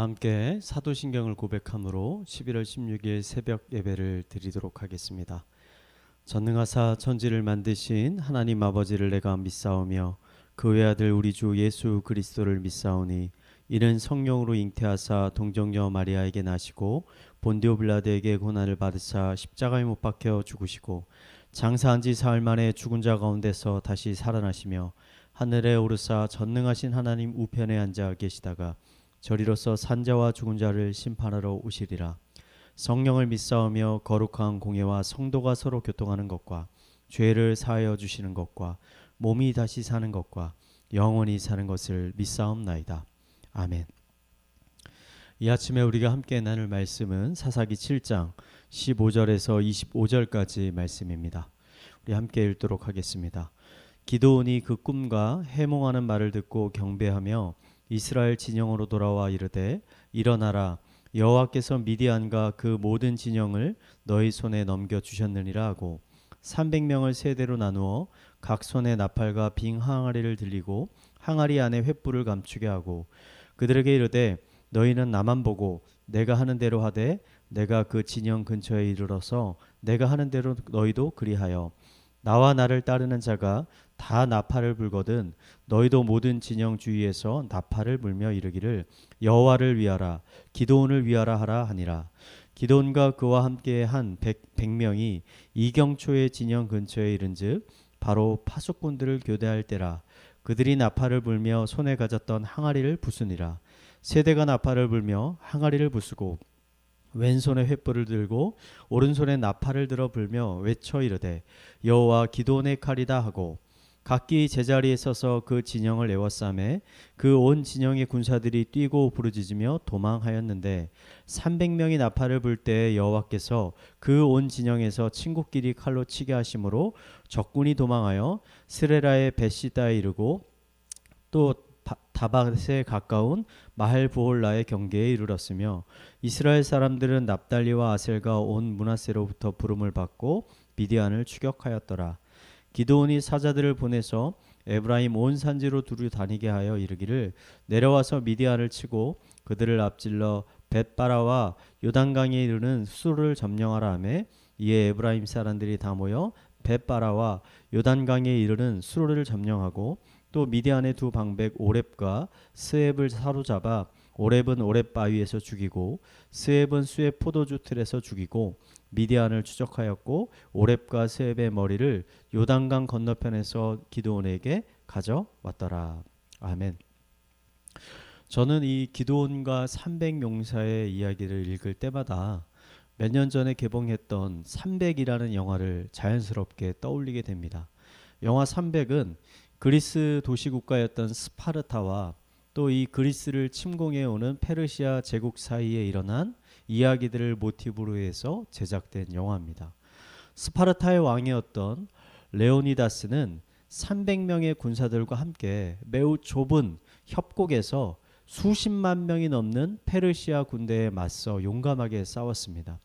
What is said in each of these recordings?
다 함께 사도신경을 고백함으로 11월 16일 새벽 예배를 드리도록 하겠습니다. 전능하사 천지를 만드신 하나님 아버지를 내가 믿사오며 그 외아들 우리 주 예수 그리스도를 믿사오니 이는 성령으로 잉태하사 동정녀 마리아에게 나시고 본디오 빌라도에게 고난을 받으사 십자가에 못 박혀 죽으시고 장사한 지 사흘 만에 죽은 자 가운데서 다시 살아나시며 하늘에 오르사 전능하신 하나님 우편에 앉아 계시다가 저리로서 산자와 죽은 자를 심판하러 오시리라. 성령을 믿사오며 거룩한 공예와 성도가 서로 교통하는 것과 죄를 사하여 주시는 것과 몸이 다시 사는 것과 영원히 사는 것을 믿사옵나이다. 아멘. 이 아침에 우리가 함께 나눌 말씀은 사사기 7장 15절에서 25절까지 말씀입니다. 우리 함께 읽도록 하겠습니다. 기드온이 그 꿈과 해몽하는 말을 듣고 경배하며 이스라엘 진영으로 돌아와 이르되 일어나라 여호와께서 미디안과 그 모든 진영을 너희 손에 넘겨 주셨느니라 하고 300명을 세 대로 나누어 각 손에 나팔과 빙 항아리를 들리고 항아리 안에 횃불을 감추게 하고 그들에게 이르되 너희는 나만 보고 내가 하는 대로 하되 내가 그 진영 근처에 이르러서 내가 하는 대로 너희도 그리하여 나와 나를 따르는 자가 다 나팔을 불거든 너희도 모든 진영 주위에서 나팔을 불며 이르기를 여호와를 위하라 기드온을 위하라 하라 하니라. 기드온과 그와 함께 한 100명이 이경초의 진영 근처에 이른즉 바로 파수꾼들을 교대할 때라. 그들이 나팔을 불며 손에 가졌던 항아리를 부수니라. 세대가 나팔을 불며 항아리를 부수고 왼손에 횃불을 들고 오른손에 나팔을 들어 불며 외쳐 이르되 여호와 기드온의 칼이다 하고 각기 제자리에 서서 그 진영을 에워싸매 그 온 진영의 군사들이 뛰고 부르짖으며 도망하였는데 300명이 나팔을 불 때 여호와께서 그 온 진영에서 친구끼리 칼로 치게 하심으로 적군이 도망하여 스레라의 벳시다에 이르고 또 다밧에 가까운 마헬부홀라의 경계에 이르렀으며 이스라엘 사람들은 납달리와 아셀과 온 므낫세로부터 부름을 받고 미디안을 추격하였더라. 기드온이 사자들을 보내서 에브라임 온 산지로 두루 다니게 하여 이르기를 내려와서 미디안을 치고 그들을 앞질러 벳바라와 요단강에 이르는 수로를 점령하라 하매 이에 에브라임 사람들이 다 모여 벳바라와 요단강에 이르는 수로를 점령하고 또 미디안의 두 방백 오렙과 스앱을 사로잡아 오렙은 오렙 바위에서 죽이고 스앱은 스앱 포도주 틀에서 죽이고 미디안을 추적하였고 오렙과 스앱의 머리를 요단강 건너편에서 기드온에게 가져왔더라. 아멘. 저는 이 기드온과 300용사의 이야기를 읽을 때마다 몇 년 전에 개봉했던 300이라는 영화를 자연스럽게 떠올리게 됩니다. 영화 300은 그리스 도시국가였던 스파르타와 또 이 그리스를 침공해 오는 페르시아 제국 사이에 일어난 이야기들을 모티브로 해서 제작된 영화입니다. 스파르타의 왕이었던 레오니다스는 300명의 군사들과 함께 매우 좁은 협곡에서 수십만 명이 넘는 페르시아 군대에 맞서 용감하게 싸웠습니다.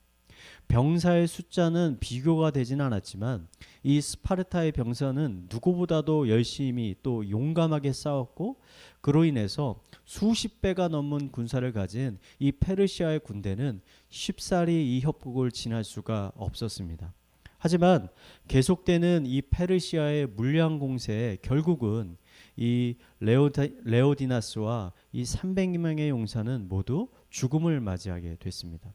병사의 숫자는 비교가 되진 않았지만 이 스파르타의 병사는 누구보다도 열심히 또 용감하게 싸웠고 그로 인해서 수십 배가 넘는 군사를 가진 이 페르시아의 군대는 쉽사리 이 협곡을 지날 수가 없었습니다. 하지만 계속되는 이 페르시아의 물량 공세에 결국은 이 레오디나스와 이 300명의 용사는 모두 죽음을 맞이하게 됐습니다.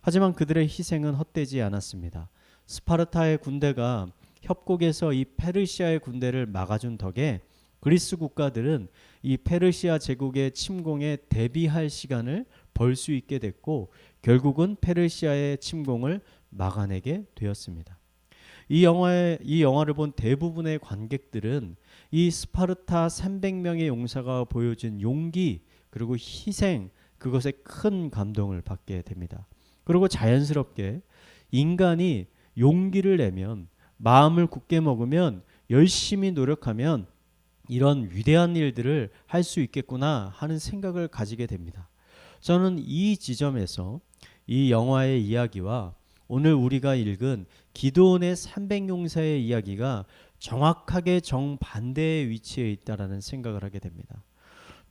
하지만 그들의 희생은 헛되지 않았습니다. 스파르타의 군대가 협곡에서 이 페르시아의 군대를 막아준 덕에 그리스 국가들은 이 페르시아 제국의 침공에 대비할 시간을 벌 수 있게 됐고 결국은 페르시아의 침공을 막아내게 되었습니다. 이 영화를 본 대부분의 관객들은 이 스파르타 300명의 용사가 보여준 용기 그리고 희생 그것에 큰 감동을 받게 됩니다. 그리고 자연스럽게 인간이 용기를 내면 마음을 굳게 먹으면 열심히 노력하면 이런 위대한 일들을 할 수 있겠구나 하는 생각을 가지게 됩니다. 저는 이 지점에서 이 영화의 이야기와 오늘 우리가 읽은 기드온의 300용사의 이야기가 정확하게 정반대의 위치에 있다라는 생각을 하게 됩니다.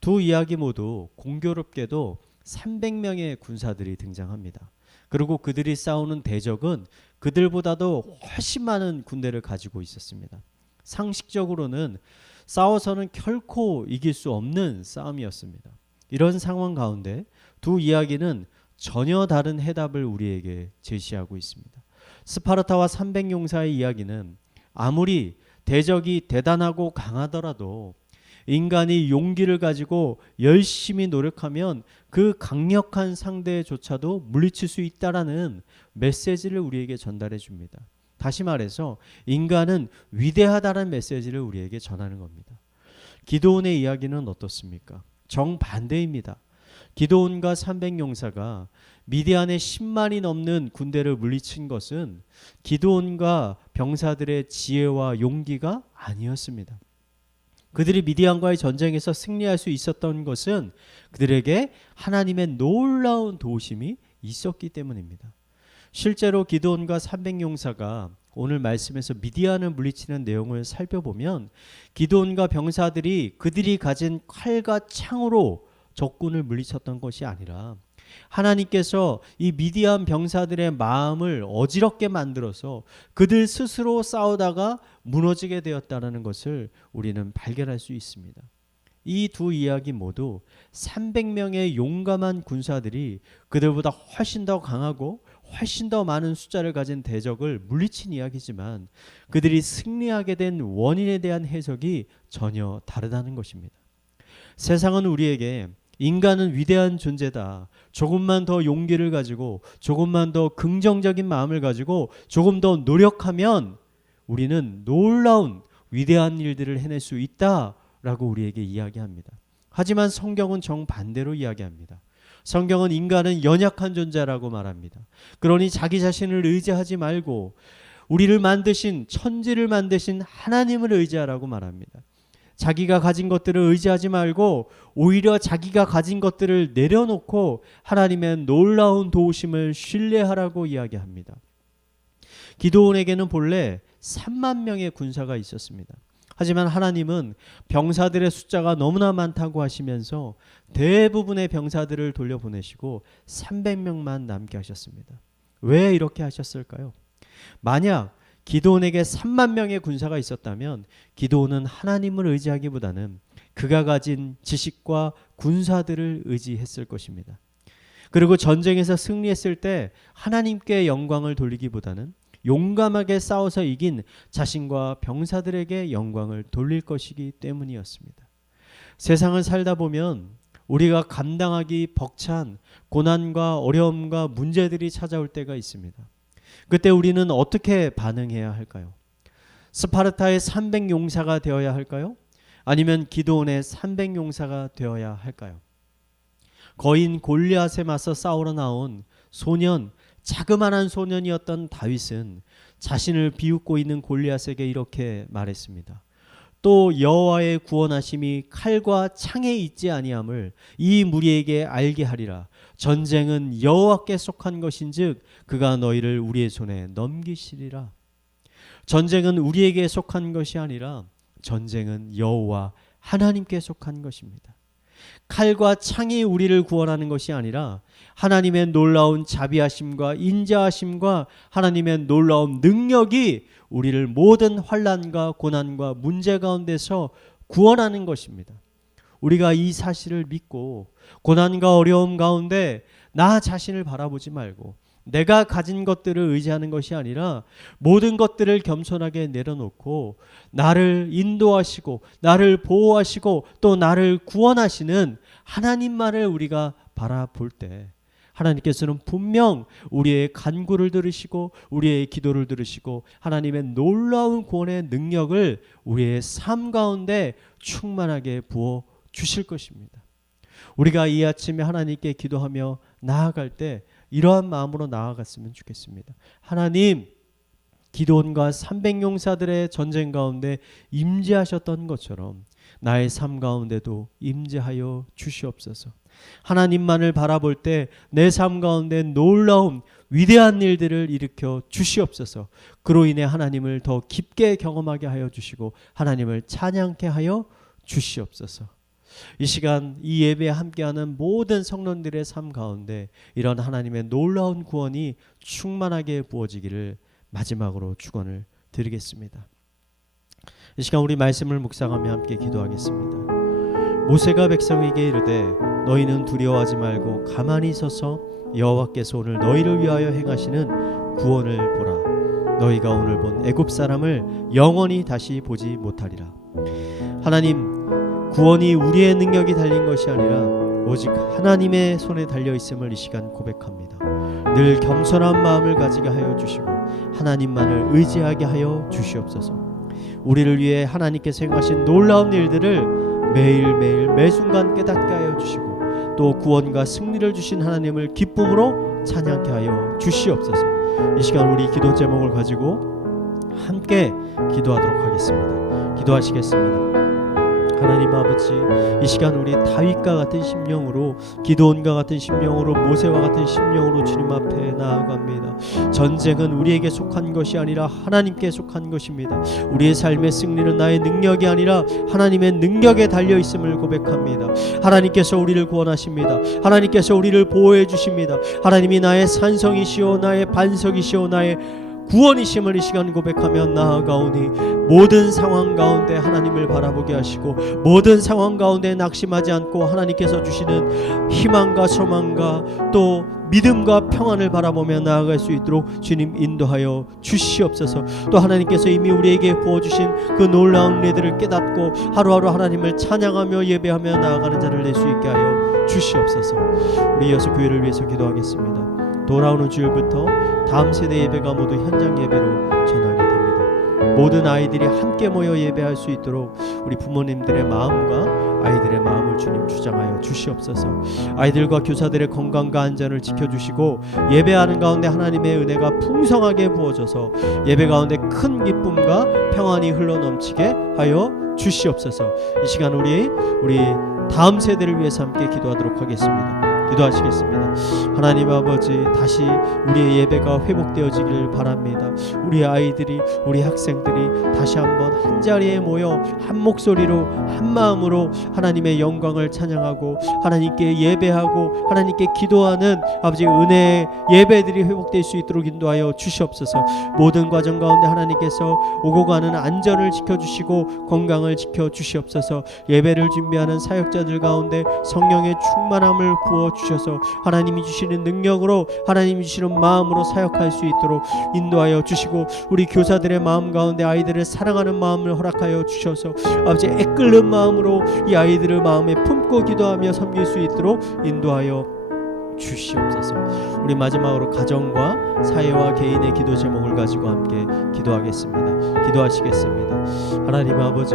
두 이야기 모두 공교롭게도 300명의 군사들이 등장합니다. 그리고 그들이 싸우는 대적은 그들보다도 훨씬 많은 군대를 가지고 있었습니다. 상식적으로는 싸워서는 결코 이길 수 없는 싸움이었습니다. 이런 상황 가운데 두 이야기는 전혀 다른 해답을 우리에게 제시하고 있습니다. 스파르타와 300용사의 이야기는 아무리 대적이 대단하고 강하더라도 인간이 용기를 가지고 열심히 노력하면 그 강력한 상대조차도 물리칠 수 있다라는 메시지를 우리에게 전달해 줍니다. 다시 말해서 인간은 위대하다는 메시지를 우리에게 전하는 겁니다. 기드온의 이야기는 어떻습니까? 정반대입니다. 기드온과 300용사가 미디안의 10만이 넘는 군대를 물리친 것은 기드온과 병사들의 지혜와 용기가 아니었습니다. 그들이 미디안과의 전쟁에서 승리할 수 있었던 것은 그들에게 하나님의 놀라운 도우심이 있었기 때문입니다. 실제로 기드온과 300용사가 오늘 말씀에서 미디안을 물리치는 내용을 살펴보면 기드온과 병사들이 그들이 가진 칼과 창으로 적군을 물리쳤던 것이 아니라 하나님께서 이 미디안 병사들의 마음을 어지럽게 만들어서 그들 스스로 싸우다가 무너지게 되었다는 것을 우리는 발견할 수 있습니다. 이 두 이야기 모두 300명의 용감한 군사들이 그들보다 훨씬 더 강하고 훨씬 더 많은 숫자를 가진 대적을 물리친 이야기지만 그들이 승리하게 된 원인에 대한 해석이 전혀 다르다는 것입니다. 세상은 우리에게 인간은 위대한 존재다. 조금만 더 용기를 가지고 조금만 더 긍정적인 마음을 가지고 조금 더 노력하면 우리는 놀라운 위대한 일들을 해낼 수 있다라고 우리에게 이야기합니다. 하지만 성경은 정반대로 이야기합니다. 성경은 인간은 연약한 존재라고 말합니다. 그러니 자기 자신을 의지하지 말고 우리를 만드신 천지를 만드신 하나님을 의지하라고 말합니다. 자기가 가진 것들을 의지하지 말고 오히려 자기가 가진 것들을 내려놓고 하나님의 놀라운 도우심을 신뢰하라고 이야기합니다. 기드온에게는 본래 3만 명의 군사가 있었습니다. 하지만 하나님은 병사들의 숫자가 너무나 많다고 하시면서 대부분의 병사들을 돌려보내시고 300명만 남게 하셨습니다. 왜 이렇게 하셨을까요? 만약 기드온에게 3만 명의 군사가 있었다면 기드온은 하나님을 의지하기보다는 그가 가진 지식과 군사들을 의지했을 것입니다. 그리고 전쟁에서 승리했을 때 하나님께 영광을 돌리기보다는 용감하게 싸워서 이긴 자신과 병사들에게 영광을 돌릴 것이기 때문이었습니다. 세상을 살다 보면 우리가 감당하기 벅찬 고난과 어려움과 문제들이 찾아올 때가 있습니다. 그때 우리는 어떻게 반응해야 할까요? 스파르타의 300용사가 되어야 할까요? 아니면 기드온의 300용사가 되어야 할까요? 거인 골리앗에 맞서 싸우러 나온 소년, 자그마한 소년이었던 다윗은 자신을 비웃고 있는 골리앗에게 이렇게 말했습니다. 또 여호와의 구원하심이 칼과 창에 있지 아니함을 이 무리에게 알게 하리라. 전쟁은 여호와께 속한 것인즉 그가 너희를 우리의 손에 넘기시리라. 전쟁은 우리에게 속한 것이 아니라 전쟁은 여호와 하나님께 속한 것입니다. 칼과 창이 우리를 구원하는 것이 아니라 하나님의 놀라운 자비하심과 인자하심과 하나님의 놀라운 능력이 우리를 모든 환난과 고난과 문제 가운데서 구원하는 것입니다. 우리가 이 사실을 믿고 고난과 어려움 가운데 나 자신을 바라보지 말고 내가 가진 것들을 의지하는 것이 아니라 모든 것들을 겸손하게 내려놓고 나를 인도하시고 나를 보호하시고 또 나를 구원하시는 하나님만을 우리가 바라볼 때 하나님께서는 분명 우리의 간구를 들으시고 우리의 기도를 들으시고 하나님의 놀라운 구원의 능력을 우리의 삶 가운데 충만하게 부어 주실 것입니다. 우리가 이 아침에 하나님께 기도하며 나아갈 때 이러한 마음으로 나아갔으면 좋겠습니다. 하나님, 기드온과 300용사들의 전쟁 가운데 임재하셨던 것처럼 나의 삶 가운데도 임재하여 주시옵소서. 하나님만을 바라볼 때 내 삶 가운데 놀라운 위대한 일들을 일으켜 주시옵소서. 그로 인해 하나님을 더 깊게 경험하게 하여 주시고 하나님을 찬양케 하여 주시옵소서. 이 시간 이 예배에 함께하는 모든 성도들의 삶 가운데 이런 하나님의 놀라운 구원이 충만하게 부어지기를 마지막으로 축원을 드리겠습니다. 이 시간 우리 말씀을 묵상하며 함께 기도하겠습니다. 모세가 백성에게 이르되 너희는 두려워하지 말고 가만히 서서 여호와께서 오늘 너희를 위하여 행하시는 구원을 보라. 너희가 오늘 본 애굽 사람을 영원히 다시 보지 못하리라. 하나님, 구원이 우리의 능력이 달린 것이 아니라 오직 하나님의 손에 달려 있음을 이 시간 고백합니다. 늘 겸손한 마음을 가지게 하여 주시고 하나님만을 의지하게 하여 주시옵소서. 우리를 위해 하나님께서 행하신 놀라운 일들을 매일매일 매순간 깨닫게 하여 주시고 또 구원과 승리를 주신 하나님을 기쁨으로 찬양케 하여 주시옵소서. 이 시간 우리 기도 제목을 가지고 함께 기도하도록 하겠습니다. 기도하시겠습니다. 하나님 아버지, 이 시간 우리 다윗과 같은 심령으로, 기드온과 같은 심령으로, 모세와 같은 심령으로 주님 앞에 나아갑니다. 전쟁은 우리에게 속한 것이 아니라 하나님께 속한 것입니다. 우리의 삶의 승리는 나의 능력이 아니라 하나님의 능력에 달려 있음을 고백합니다. 하나님께서 우리를 구원하십니다. 하나님께서 우리를 보호해 주십니다. 하나님이 나의 산성이시오, 나의 반석이시오, 나의 구원이심을 이 시간 고백하며 나아가오니 모든 상황 가운데 하나님을 바라보게 하시고 모든 상황 가운데 낙심하지 않고 하나님께서 주시는 희망과 소망과 또 믿음과 평안을 바라보며 나아갈 수 있도록 주님 인도하여 주시옵소서. 또 하나님께서 이미 우리에게 부어주신 그 놀라운 은혜들을 깨닫고 하루하루 하나님을 찬양하며 예배하며 나아가는 자를 낼 수 있게 하여 주시옵소서. 우리 이어서 교회를 위해서 기도하겠습니다. 돌아오는 주일부터 다음 세대 예배가 모두 현장 예배로 전환이 됩니다. 모든 아이들이 함께 모여 예배할 수 있도록 우리 부모님들의 마음과 아이들의 마음을 주님 주장하여 주시옵소서. 아이들과 교사들의 건강과 안전을 지켜주시고 예배하는 가운데 하나님의 은혜가 풍성하게 부어져서 예배 가운데 큰 기쁨과 평안이 흘러넘치게 하여 주시옵소서. 이 시간 우리 다음 세대를 위해서 함께 기도하도록 하겠습니다. 기도하시겠습니다. 하나님 아버지, 다시 우리의 예배가 회복되어지기를 바랍니다. 우리 아이들이, 우리 학생들이 다시 한번 한자리에 모여 한 목소리로 한 마음으로 하나님의 영광을 찬양하고 하나님께 예배하고 하나님께 기도하는 아버지 은혜의 예배들이 회복될 수 있도록 인도하여 주시옵소서. 모든 과정 가운데 하나님께서 오고 가는 안전을 지켜주시고 건강을 지켜주시옵소서. 예배를 준비하는 사역자들 가운데 성령의 충만함을 부어 주셔서 하나님이 주시는 능력으로 하나님이 주시는 마음으로 사역할 수 있도록 인도하여 주시고 우리 교사들의 마음 가운데 아이들을 사랑하는 마음을 허락하여 주셔서 아버지 애끓는 마음으로 이 아이들을 마음에 품고 기도하며 섬길 수 있도록 인도하여 주시옵소서. 우리 마지막으로 가정과 사회와 개인의 기도 제목을 가지고 함께 기도하겠습니다. 기도하시겠습니다. 하나님 아버지,